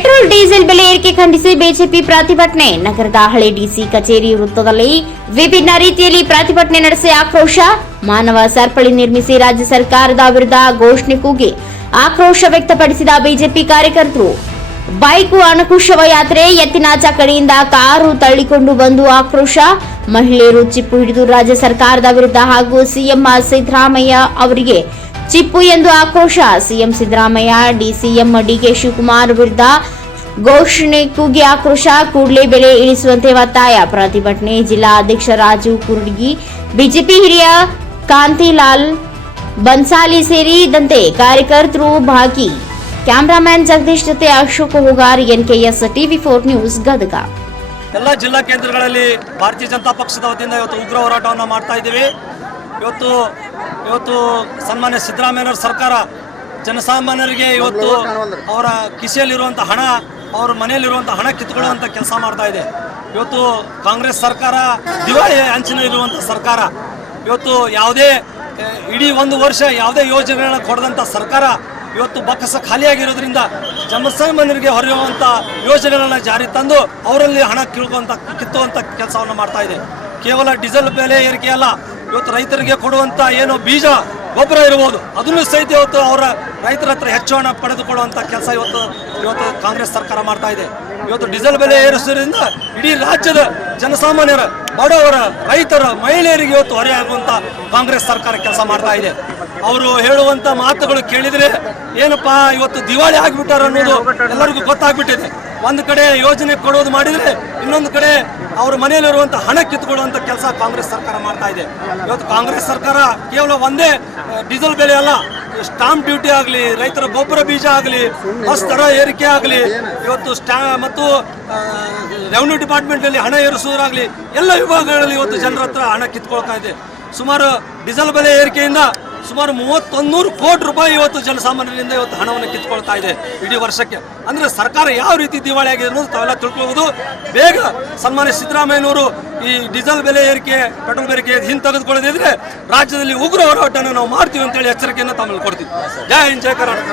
Petrol, diesel ಬೆಲೆ ಏರಿಕೆ ಖಂಡಿಸಿ ಬಿಜೆಪಿ ಪ್ರತಿಭಟನೆ. ನಗರದ ಹಳೆ ಡಿಸಿ ಕಚೇರಿ ವೃತ್ತದಲ್ಲಿ ವಿಭಿನ್ನ ರೀತಿಯಲ್ಲಿ ಪ್ರತಿಭಟನೆ ನಡೆಸಿ ಆಕ್ರೋಶ. ಮಾನವ ಸರಪಳಿ ನಿರ್ಮಿಸಿ ರಾಜ್ಯ ಸರ್ಕಾರದ ವಿರುದ್ಧ ಘೋಷಣೆ ಕೂಗಿ ಆಕ್ರೋಶ ವ್ಯಕ್ತಪಡಿಸಿದ ಬಿಜೆಪಿ ಕಾರ್ಯಕರ್ತರು. ಬೈಕು ಅಣಕುಶವ ಯಾತ್ರೆ, ಎತ್ತಿನ ಚಕಡಿಯಿಂದ ಕಾರು ತಳ್ಳಿಕೊಂಡು ಬಂದು ಆಕ್ರೋಶ. ಮಹಿಳೆಯರು ಚಿಪ್ಪು ಹಿಡಿದು ರಾಜ್ಯ ಸರ್ಕಾರದ ವಿರುದ್ಧ ಹಾಗೂ ಸಿಎಂ ಸಿದ್ದರಾಮಯ್ಯ ಅವರಿಗೆ ಚಿಪ್ಪು ಎಂದು ಆಕ್ರೋಶ. CM Siddaramaiah, DCM DK Shivakumar ವಿರುದ್ಧ ಘೋಷಣೆ ಕೂಗಿ ಆಕ್ರೋಶ. ಕೂಡಲೇ ಬೆಲೆ ಇಳಿಸುವಂತೆ ಒತ್ತಾಯ. ಪ್ರತಿಭಟನೆ ಜಿಲ್ಲಾ ಅಧ್ಯಕ್ಷ ರಾಜು ಕುರ್ಗಿ ಬಿಜೆಪಿ ಹಿರಿಯ ಕಾಂತಿಲಾಲ್ ಬನ್ಸಾಲಿ ಸೇರಿದಂತೆ ಕಾರ್ಯಕರ್ತರು ಭಾಗಿ. ಕ್ಯಾಮರಾಮ್ಯಾನ್ ಜಗದೀಶ್ ಜೊತೆ Ashok Hogar, NKS TV four news Gadag. ಎಲ್ಲ ಜಿಲ್ಲಾ ಕೇಂದ್ರಗಳಲ್ಲಿ ಭಾರತೀಯ ಜನತಾ ಪಕ್ಷದ ವತಿಯಿಂದ ಇವತ್ತು ಉಗ್ರ ಹೋರಾಟವನ್ನು ಮಾಡ್ತಾ ಇದ್ದೀವಿ. ಇವತ್ತು ಇವತ್ತು ಸನ್ಮಾನ್ಯ ಸಿದ್ದರಾಮಯ್ಯನವ್ರ ಸರ್ಕಾರ ಜನಸಾಮಾನ್ಯರಿಗೆ ಇವತ್ತು ಅವರ ಕಿಸೆಯಲ್ಲಿರುವಂಥ ಹಣ ಅವ್ರ ಮನೆಯಲ್ಲಿರುವಂಥ ಹಣ ಕಿತ್ಕೊಳ್ಳುವಂಥ ಕೆಲಸ ಮಾಡ್ತಾ ಇದೆ. ಇವತ್ತು ಕಾಂಗ್ರೆಸ್ ಸರ್ಕಾರ ದಿವಾಳಿ ಅಂಚಿನಲ್ಲಿರುವಂಥ ಸರ್ಕಾರ. ಇವತ್ತು ಯಾವುದೇ ಇಡೀ ಒಂದು ವರ್ಷ ಯಾವುದೇ ಯೋಜನೆಗಳನ್ನ ಕೊಡದಂಥ ಸರ್ಕಾರ ಇವತ್ತು ಬಕ್ಕಸ ಖಾಲಿಯಾಗಿರೋದ್ರಿಂದ ಜನಸಾಮಾನ್ಯರಿಗೆ ಹೊರೆಯುವಂಥ ಯೋಜನೆಗಳನ್ನ ಜಾರಿ ತಂದು ಅವರಲ್ಲಿ ಹಣ ಕಿಳ್ಕೊಂತ ಕಿತ್ತುವಂಥ ಕೆಲಸವನ್ನು ಮಾಡ್ತಾ ಇದೆ. ಕೇವಲ ಡೀಸೆಲ್ ಬೆಲೆ ಏರಿಕೆ ಅಲ್ಲ ಇವತ್ತು ರೈತರಿಗೆ ಕೊಡುವಂಥ ಏನು ಬೀಜ, ಗೊಬ್ಬರ ಇರ್ಬೋದು, ಅದನ್ನು ಸಹಿತ ಇವತ್ತು ಅವರ ರೈತರ ಹತ್ರ ಹೆಚ್ಚು ಹಣ ಪಡೆದುಕೊಳ್ಳುವಂಥ ಕೆಲಸ ಇವತ್ತು ಇವತ್ತು ಕಾಂಗ್ರೆಸ್ ಸರ್ಕಾರ ಮಾಡ್ತಾ ಇದೆ. ಇವತ್ತು ಡೀಸೆಲ್ ಬೆಲೆ ಏರಿಸೋದ್ರಿಂದ ಇಡೀ ರಾಜ್ಯದ ಜನಸಾಮಾನ್ಯರ, ಬಡವರ, ರೈತರ, ಮಹಿಳೆಯರಿಗೆ ಇವತ್ತು ಹೊರೆಯಾಗುವಂಥ ಕಾಂಗ್ರೆಸ್ ಸರ್ಕಾರ ಕೆಲಸ ಮಾಡ್ತಾ ಇದೆ. ಅವರು ಹೇಳುವಂತ ಮಾತುಗಳು ಕೇಳಿದ್ರೆ ಏನಪ್ಪಾ, ಇವತ್ತು ದಿವಾಳಿ ಆಗ್ಬಿಟ್ಟಾರ ಅನ್ನೋದು ಎಲ್ಲರಿಗೂ ಗೊತ್ತಾಗ್ಬಿಟ್ಟಿದೆ. ಒಂದು ಕಡೆ ಯೋಜನೆ ಕೊಡೋದು ಮಾಡಿದ್ರೆ ಇನ್ನೊಂದು ಕಡೆ ಅವ್ರ ಮನೆಯಲ್ಲಿರುವಂತ ಹಣ ಕಿತ್ಕೊಳ್ಳುವಂತ ಕೆಲಸ ಕಾಂಗ್ರೆಸ್ ಸರ್ಕಾರ ಮಾಡ್ತಾ ಇದೆ. ಇವತ್ತು ಕಾಂಗ್ರೆಸ್ ಸರ್ಕಾರ ಕೇವಲ ಒಂದೇ ಡೀಸೆಲ್ ಬೆಲೆ ಅಲ್ಲ, ಸ್ಟಾಂಪ್ ಡ್ಯೂಟಿ ಆಗಲಿ, ರೈತರ ಗೊಬ್ಬರ ಬೀಜ ಆಗಲಿ, ಬಸ್ ದರ ಏರಿಕೆ ಆಗಲಿ, ಇವತ್ತು ಸ್ಟಾ, ಮತ್ತು ರೆವಿನ್ಯೂ ಡಿಪಾರ್ಟ್ಮೆಂಟಲ್ಲಿ ಹಣ ಏರಿಸೋದಾಗಲಿ ಎಲ್ಲ ವಿಭಾಗಗಳಲ್ಲಿ ಇವತ್ತು ಜನರ ಹತ್ರ ಹಣ ಕಿತ್ಕೊಳ್ತಾ ಇದೆ. ಸುಮಾರು ಡೀಸೆಲ್ ಬೆಲೆ ಏರಿಕೆಯಿಂದ ಸುಮಾರು ಮೂವತ್ತೊಂದೂರು ಕೋಟಿ ರೂಪಾಯಿ ಇವತ್ತು ಜನಸಾಮಾನ್ಯರಿಂದ ಇವತ್ತು ಹಣವನ್ನು ಕಿತ್ಕೊಳ್ತಾ ಇದೆ ಇಡೀ ವರ್ಷಕ್ಕೆ. ಅಂದ್ರೆ ಸರ್ಕಾರ ಯಾವ ರೀತಿ ದಿವಾಳಿ ಆಗಿದೆ ಅನ್ನೋದು ತಾವೆಲ್ಲ ತಿಳ್ಕೊಬಹುದು ಬೇಗ ಸನ್ಮಾನ್ಯ ಸಿದ್ದರಾಮಯ್ಯನವರು ಈ ಡೀಸೆಲ್ ಬೆಲೆ ಏರಿಕೆ, ಪೆಟ್ರೋಲ್ ಬೆಲೆ ಹಿಂದೆ ತೆಗೆದುಕೊಳ್ಳದಿದ್ರೆ ರಾಜ್ಯದಲ್ಲಿ ಉಗ್ರ ಹೋರಾಟವನ್ನು ನಾವು ಮಾಡ್ತೀವಿ ಅಂತೇಳಿ ಎಚ್ಚರಿಕೆಯನ್ನು ತಮ್ಮಲ್ಲಿ ಕೊಡ್ತೀವಿ. ಜೈ ಹಿಂದ್ ಜಯ ಕರ್ನಾಟಕ.